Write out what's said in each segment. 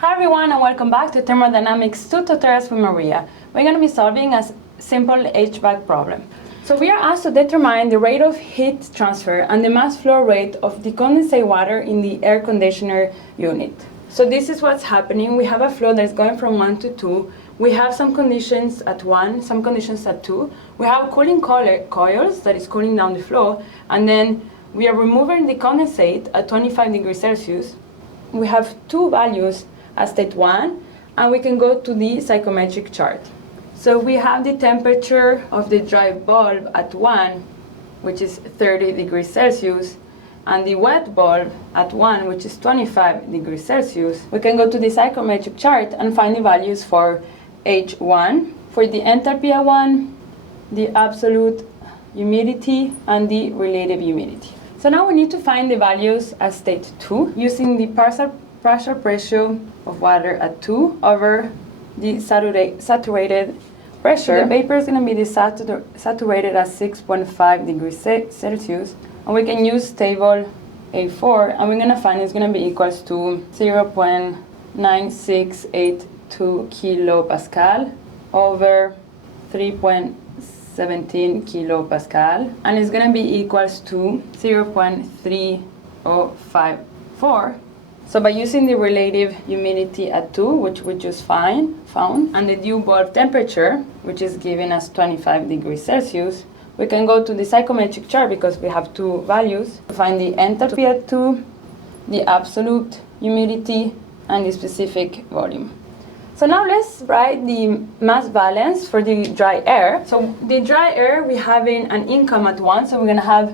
Hi everyone and welcome back to Thermodynamics 2 tutorials with Maria. We're going to be solving a simple HVAC problem. So we are asked to determine the rate of heat transfer and the mass flow rate of the condensate water in the air conditioner unit. So this is what's happening. We have a flow that's going from 1 to 2. We have some conditions at 1, some conditions at 2. We have cooling coils that is cooling down the flow, and then we are removing the condensate at 25 degrees Celsius. We have two values at state 1, and we can go to the psychometric chart. So we have the temperature of the dry bulb at 1, which is 30 degrees Celsius, and the wet bulb at 1, which is 25 degrees Celsius. We can go to the psychometric chart and find the values for H1, for the enthalpy at 1, the absolute humidity, and the relative humidity. So now we need to find the values at state 2 using the partial pressure of water at 2 over the saturated pressure. The vapor is going to be saturated at 6.5 degrees Celsius, and we can use table A4, and we're going to find it's going to be equals to 0.9682 kilopascal over 3.17 kilopascal, and it's going to be equals to 0.3054. So by using the relative humidity at 2, which we just found, and the dew bulb temperature, which is given as 25 degrees Celsius, we can go to the psychometric chart because we have two values to find the enthalpy at 2, the absolute humidity, and the specific volume. So now let's write the mass balance for the dry air. So the dry air, we have an income at 1, so we're going to have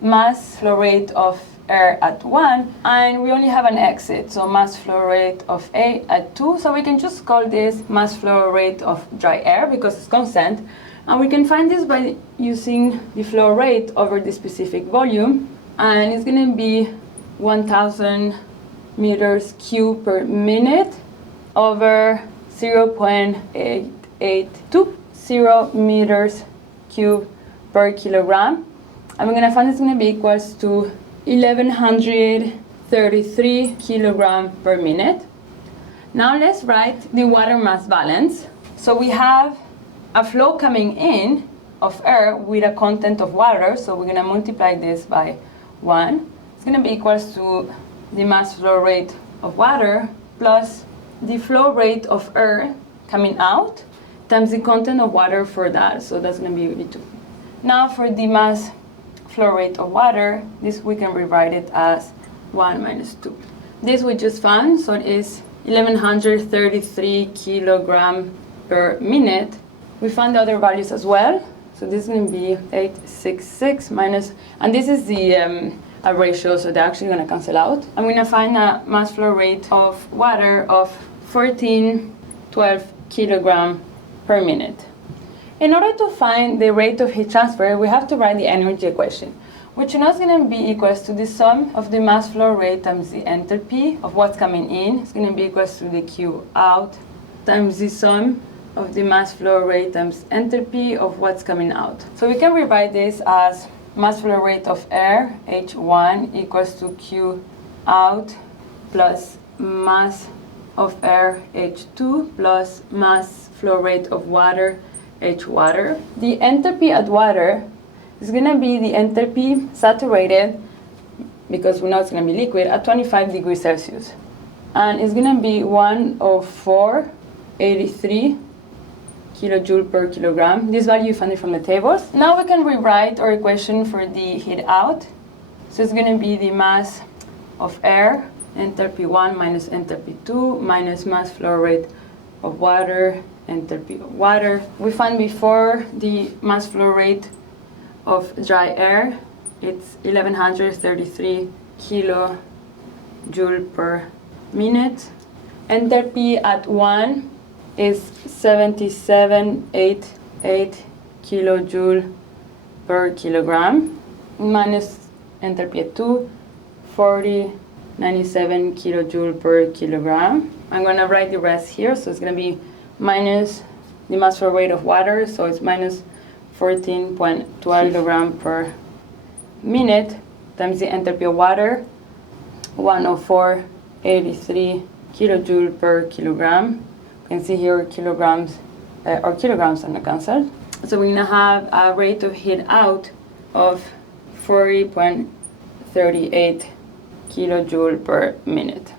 mass flow rate of air at 1, and we only have an exit, so mass flow rate of A at 2, so we can just call this mass flow rate of dry air because it's constant, and we can find this by using the flow rate over the specific volume, and it's going to be 1000 meters cubed per minute over 0.8820 meters cubed per kilogram, and we're going to find it's going to be equals to 1133 kilogram per minute. Now let's write the water mass balance. So we have a flow coming in of air with a content of water, so we're going to multiply this by 1. It's going to be equals to the mass flow rate of water plus the flow rate of air coming out times the content of water for that, so that's going to be 2. Now for the mass flow rate of water, this we can rewrite it as 1 minus 2. This we just found, so it is 1133 kilogram per minute. We found the other values as well, so this is going to be 866 minus, and this is the a ratio, so they're actually going to cancel out. I'm going to find a mass flow rate of water of 1412 kilogram per minute. In order to find the rate of heat transfer, we have to write the energy equation, which is going to be equals to the sum of the mass flow rate times the enthalpy of what's coming in. It's going to be equals to the Q out times the sum of the mass flow rate times enthalpy of what's coming out. So we can rewrite this as mass flow rate of air, H1, equals to Q out plus mass of air, H2, plus mass flow rate of water, H water. The enthalpy at water is going to be the enthalpy saturated, because we know it's going to be liquid, at 25 degrees Celsius. And it's going to be 104.83 kilojoule per kilogram. This value you found it from the tables. Now we can rewrite our equation for the heat out. So it's going to be the mass of air, enthalpy 1 minus enthalpy 2, minus mass flow rate of water, enthalpy of water. We found before the mass flow rate of dry air, it's 1133 kilojoule per minute. Enthalpy at 1 is 7788 kilojoule per kilogram, minus enthalpy at 2, 4097 kilojoule per kilogram. I'm going to write the rest here, so it's going to be minus the mass flow rate of water, so it's minus 14.12 kilogram per minute times the enthalpy of water, 104.83 kilojoule per kilogram. You can see here kilograms, or kilograms are not cancelled. So we're gonna have a rate of heat out of 40.38 kilojoule per minute.